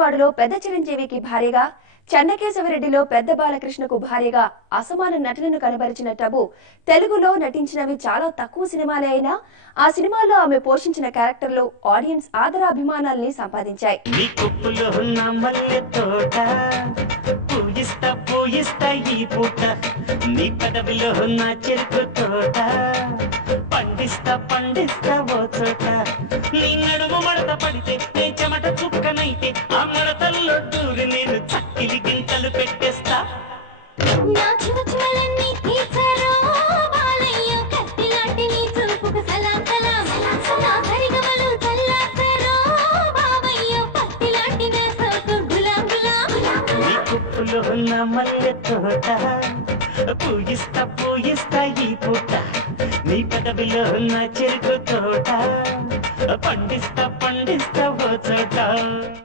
వాడులో పెద్ద చిరంజీవికి భారీగా, చెన్నకేశవరెడ్డిలో పెద్ద బాలకృష్ణకు భారీగా అసమాన నటనను కనబరిచిన టబు తెలుగులో నటించినవి చాలా తక్కువ సినిమాలే అయినా ఆ సినిమాల్లో ఆమె పోషించిన క్యారెక్టర్లు ఆడియన్స్ ఆదరాభిమానాల్ని సంపాదించాయి. పండిస్తా పండిస్తా ఓ చోట నీ నడుము మడత పడితే నీ చెమట చుక్కనైతే ఆ మడతల్లో దూరి నేను చక్కిలి గింతలు పెట్టేస్తా. నా చివచివలన్నీ తీసారో బాలయ్య కత్తిలాంటి నీ చూపుకు సలాం సలాం నా సరిగమలు చల్లాసారో బావయ్య పత్తిలాంటి నా సోకు గులాం గులాం. నీ కుప్పులో ఉన్న మల్లె తోట పూయిస్తా పూయిస్తా ఈ పూట నీ పదవిలో ఉన్న చెరుకు తోట పండిస్తా పండిస్తా ఓ చోట.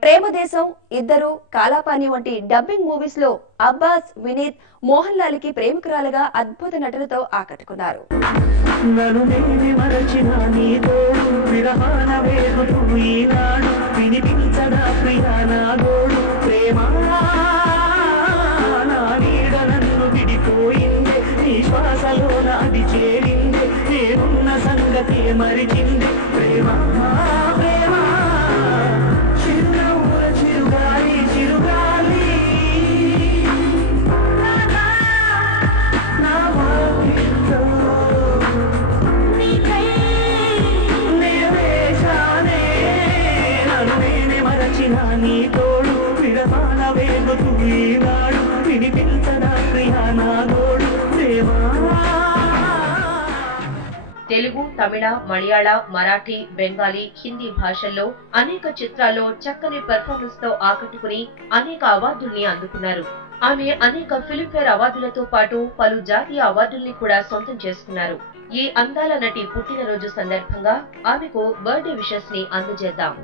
ప్రేమదేశం, ఇద్దరు, కాలాపాని వంటి డబ్బింగ్ మూవీస్ లో అబ్బాస్, వినీత్, మోహన్ లాల్ కి ప్రేమికురాలుగా అద్భుత నటనతో ఆకట్టుకున్నారు. నన్ను నేనే మరచిన నీతో విరహాన వేగుతూ ఈనాడు వినిపించడా ప్రియా నా గోడు ప్రేమ నా నీడ నన్ను విడిపోయింది నీ శ్వాసలో నాది చేరింది నేనున్న సంగతి మరిచింది ప్రేమ ప్రేమ చిరునవ్వుల చిరుగాలి చిరుగాలి నా వాకిట్లో నీ తోడు విడమాల వేగుతూ ఈనాడు వినిపించడా ప్రియా నా గోడు ప్రేమా. తెలుగు, తమిళ, మలయాళ, మరాఠీ, బెంగాలీ, హిందీ భాషల్లో అనేక చిత్రాల్లో చక్కని పెర్ఫార్మెన్స్ తో ఆకట్టుకుని అనేక అవార్డుల్ని అందుకున్నారు. ఆమె అనేక ఫిల్మ్ఫేర్ అవార్డులతో పాటు పలు జాతీయ అవార్డుల్ని కూడా సొంతం చేసుకున్నారు. ఈ అందాల నటి పుట్టినరోజు సందర్భంగా ఆమెకు బర్త్డే విషెస్ ని అందజేద్దాం.